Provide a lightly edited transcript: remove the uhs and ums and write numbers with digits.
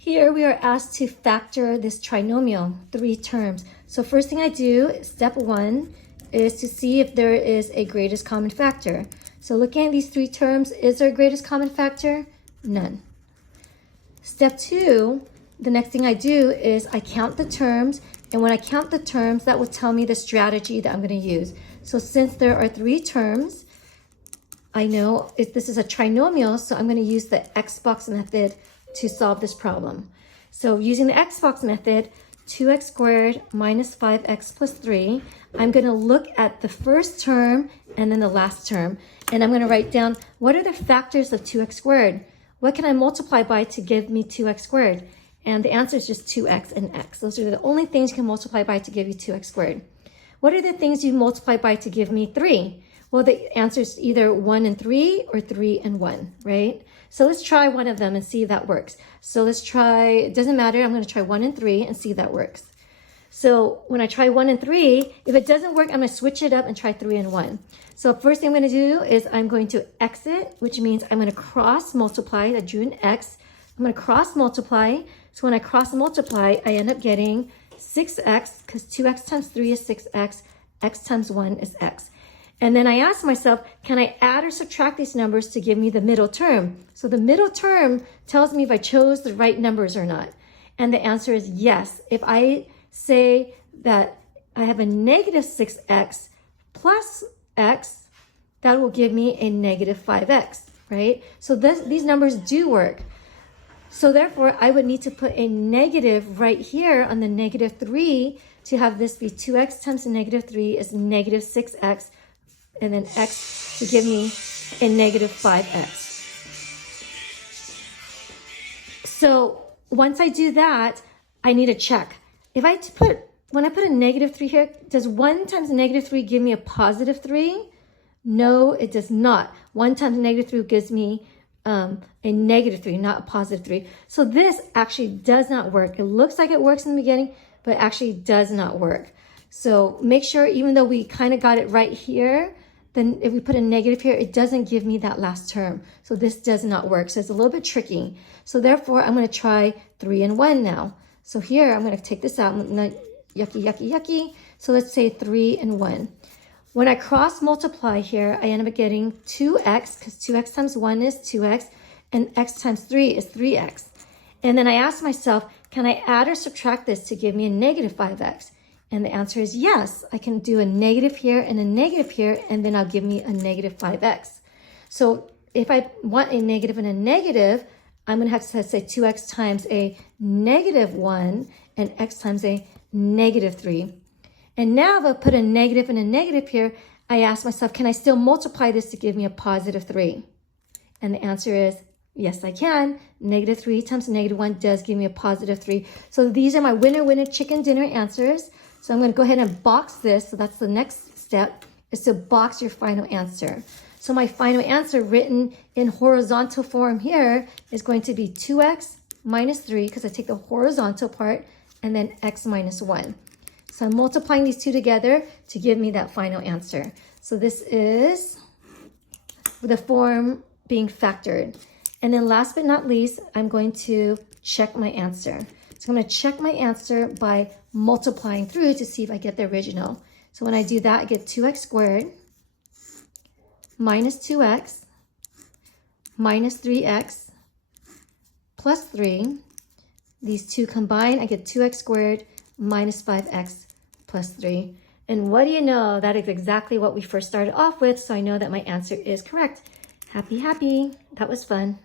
Here we are asked to factor this trinomial, 3 terms. So first thing I do, step 1, is to see if there is a greatest common factor. So looking at these 3 terms, is there a greatest common factor? None. Step 2, the next thing I do is I count the terms, and when I count the terms, that will tell me the strategy that I'm going to use. So since there are 3 terms, I know if this is a trinomial, so I'm going to use the Xbox method to solve this problem. So using the Xbox method, 2x squared minus 5x plus 3, I'm going to look at the first term and then the last term. And I'm going to write down, what are the factors of 2x squared? What can I multiply by to give me 2x squared? And the answer is just 2x and x. Those are the only things you can multiply by to give you 2x squared. What are the things you multiply by to give me 3? Well, the answer is either 1 and 3 or 3 and 1, right? So let's try one of them and see if that works. So let's try, it doesn't matter, I'm going to try 1 and 3 and see if that works. So when I try 1 and 3, if it doesn't work, I'm going to switch it up and try 3 and 1. So first thing I'm going to do is I'm going to exit, which means I'm going to cross multiply. I drew an X. I'm going to cross multiply. So when I cross multiply, I end up getting 6x, because 2x times 3 is 6x, x times 1 is x. And then I ask myself, can I add or subtract these numbers to give me the middle term? So the middle term tells me if I chose the right numbers or not. And the answer is yes. If I say that I have a negative 6x plus x, that will give me a negative 5x, right? So these numbers do work. So therefore, I would need to put a negative right here on the negative 3 to have this be 2x times the negative 3 is negative 6x, and then x to give me a negative 5x. So once I do that, I need to check. When I put a negative 3 here, does 1 times negative 3 give me a positive 3? No, it does not. 1 times negative 3 gives me a negative 3, not a positive 3. So this actually does not work. It looks like it works in the beginning, but actually does not work. So make sure, even though we kind of got it right here, then if we put a negative here, it doesn't give me that last term. So this does not work. So it's a little bit tricky. So therefore, I'm going to try 3 and 1 now. So here, I'm going to take this out. Yucky, yucky, yucky. So let's say 3 and 1. When I cross multiply here, I end up getting 2x, because 2x times 1 is 2x, and x times 3 is 3x. And then I ask myself, can I add or subtract this to give me a negative 5x? And the answer is yes. I can do a negative here and a negative here, and then I'll give me a negative 5x. So if I want a negative and a negative, I'm going to have to say 2x times a negative 1 and x times a negative 3. And now if I put a negative and a negative here, I ask myself, can I still multiply this to give me a positive 3? And the answer is yes, I can. Negative 3 times negative 1 does give me a positive 3. So these are my winner, winner, chicken dinner answers. So I'm going to go ahead and box this. So that's the next step, is to box your final answer. So my final answer written in horizontal form here is going to be 2x minus 3, because I take the horizontal part, and then x minus 1. So I'm multiplying these two together to give me that final answer. So this is the form being factored. And then last but not least, I'm going to check my answer. So I'm going to check my answer by multiplying through to see if I get the original. So when I do that, I get 2x squared minus 2x minus 3x plus 3. These two combine, I get 2x squared minus 5x plus 3. And what do you know? That is exactly what we first started off with, so I know that my answer is correct. Happy, happy. That was fun.